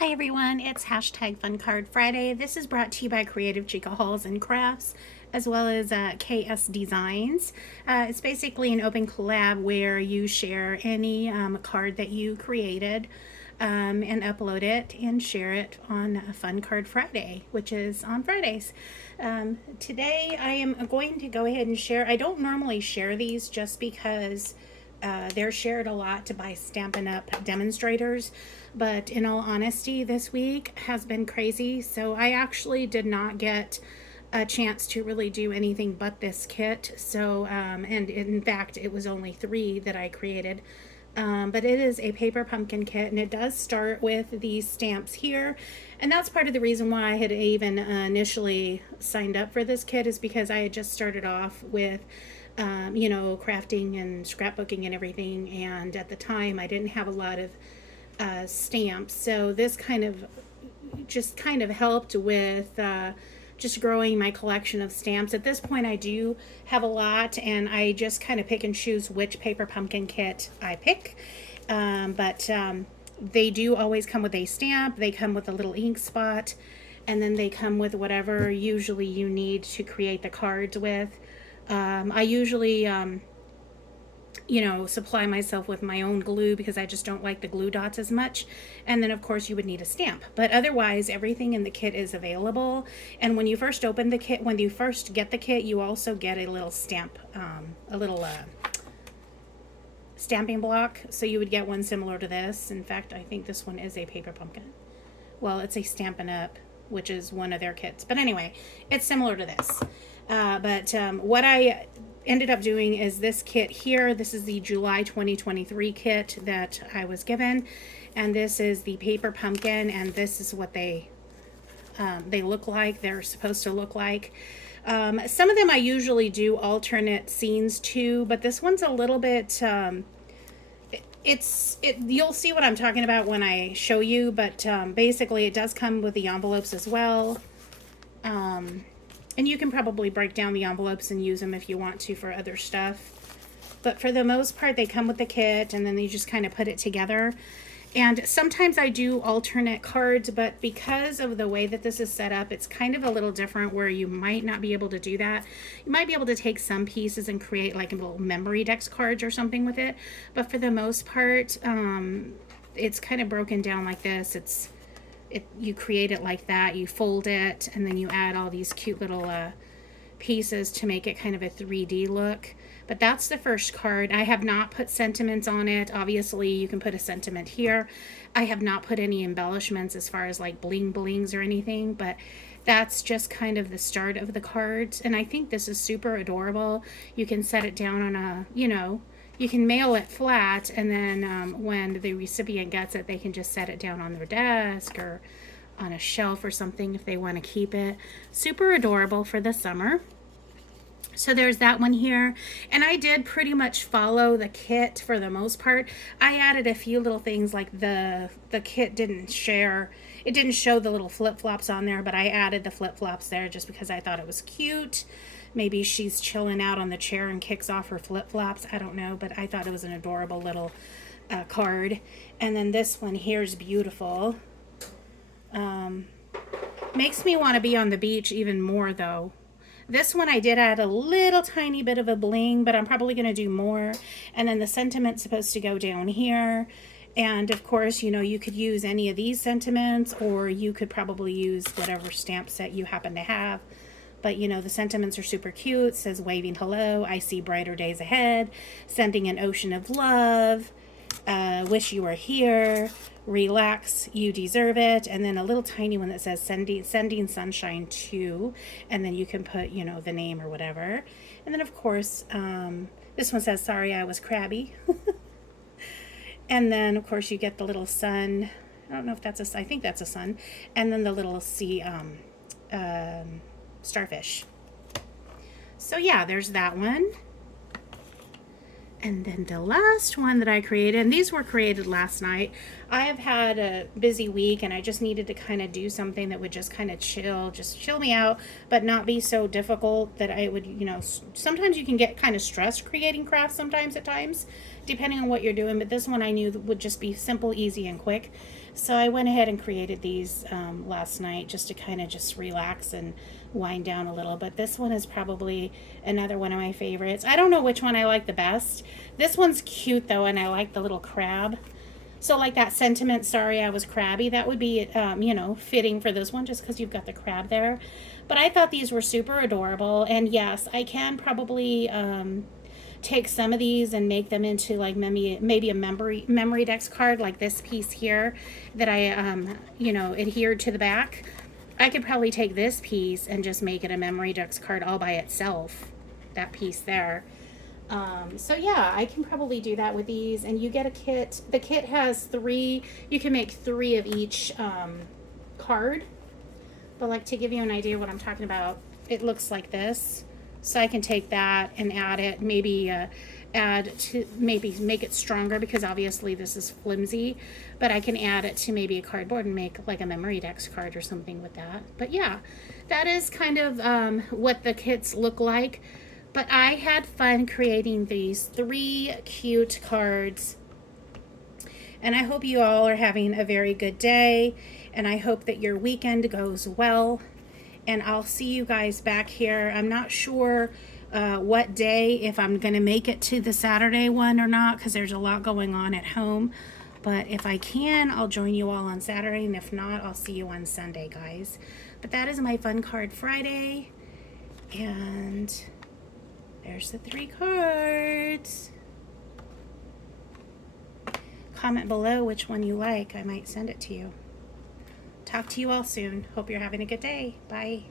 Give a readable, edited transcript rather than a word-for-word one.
Hi everyone, it's hashtag Fun Card Friday. This is brought to you by Creative Chica Halls and Crafts, as well as KS Designs. It's basically an open collab where you share any card that you created and upload it and share it on a Fun Card Friday, which is on Fridays. Today I am going to go ahead and share. I don't normally share these just because they're shared a lot by Stampin' Up! Demonstrators, but in all honesty, this week has been crazy, so I actually did not get a chance to really do anything but this kit. So, and in fact, it was only 3 that I created. But it is a paper pumpkin kit, and it does start with these stamps here. And that's part of the reason why I had even initially signed up for this kit, is because I had just started off with crafting and scrapbooking and everything. And at the time, I didn't have a lot of stamps. So this kind of helped with just growing my collection of stamps. At this point, I do have a lot, and I just kind of pick and choose which paper pumpkin kit I pick. But they do always come with a stamp. They come with a little ink spot, and then they come with whatever usually you need to create the cards with. I usually, supply myself with my own glue because I just don't like the glue dots as much. And then, of course, you would need a stamp. But otherwise, everything in the kit is available. And when you first open the kit, when you first get the kit, you also get a little stamp, a little stamping block. So you would get one similar to this. In fact, I think this one is a paper pumpkin. Well, it's a Stampin' Up!, which is one of their kits. But anyway, it's similar to this. But what I ended up doing is this kit here. This is the July 2023 kit that I was given. And this is the paper pumpkin, and this is what they look like. They're supposed to look like. Some of them I usually do alternate scenes to, but this one's a little bit... you'll see what I'm talking about when I show you, but basically it does come with the envelopes as well. And you can probably break down the envelopes and use them if you want to for other stuff. But for the most part, they come with the kit, and then you just kind of put it together. And sometimes I do alternate cards, but because of the way that this is set up, it's kind of a little different where you might not be able to do that. You might be able to take some pieces and create like a little memory dex cards or something with it. But for the most part, it's kind of broken down like this. You create it like that, you fold it, and then you add all these cute little pieces to make it kind of a 3D look. But that's the first card. I have not put sentiments on it. Obviously, you can put a sentiment here. I have not put any embellishments as far as like bling blings or anything, but that's just kind of the start of the cards. And I think this is super adorable. You can set it down on a, you can mail it flat, and then when the recipient gets it, they can just set it down on their desk or on a shelf or something if they want to keep it. Super adorable for the summer. So there's that one here. And I did pretty much follow the kit for the most part. I added a few little things, like the kit didn't show the little flip-flops on there, but I added the flip-flops there just because I thought it was cute. Maybe she's chilling out on the chair and kicks off her flip-flops. I don't know, but I thought it was an adorable little card. And then this one here is beautiful. Makes me want to be on the beach even more, though. This one I did add a little tiny bit of a bling, but I'm probably going to do more. And then the sentiment's supposed to go down here. And of course, you could use any of these sentiments, or you could probably use whatever stamp set you happen to have. But the sentiments are super cute. It says waving hello, I see brighter days ahead, sending an ocean of love, wish you were here, relax, you deserve it, and then a little tiny one that says sending sunshine to, and then you can put the name or whatever. And then of course this one says sorry I was crabby. And then of course you get the little sun. I don't know if that's I think that's a sun. And then the little sea starfish. So yeah, there's that one. And then the last one that I created, and these were created last night. I have had a busy week, and I just needed to kind of do something that would just kind of chill me out, but not be so difficult that I would, sometimes you can get kind of stressed creating crafts sometimes at times, depending on what you're doing. But this one I knew would just be simple, easy, and quick. So I went ahead and created these last night just to kind of just relax and wind down a little. But this one is probably another one of my favorites. I don't know which one I like the best. This one's cute though, and I like the little crab. So like that sentiment, sorry I was crabby, that would be, you know, fitting for this one just because you've got the crab there. But I thought these were super adorable. And yes, I can probably take some of these and make them into like maybe a Memory Dex card like this piece here that I, you know, adhered to the back. I could probably take this piece and just make it a Memory Dex card all by itself, that piece there. So yeah, I can probably do that with these. And you get a kit. The kit has 3. You can make 3 of each card. But like to give you an idea what I'm talking about, it looks like this. So I can take that and add it, maybe add to, maybe make it stronger because obviously this is flimsy. But I can add it to maybe a cardboard and make like a Memory Dex card or something with that. But yeah, that is kind of what the kits look like. But I had fun creating these 3 cute cards. And I hope you all are having a very good day. And I hope that your weekend goes well. And I'll see you guys back here. I'm not sure what day, if I'm going to make it to the Saturday one or not, because there's a lot going on at home. But if I can, I'll join you all on Saturday. And if not, I'll see you on Sunday, guys. But that is my Fun Card Friday. And there's the 3 cards. Comment below which one you like. I might send it to you. Talk to you all soon. Hope you're having a good day. Bye.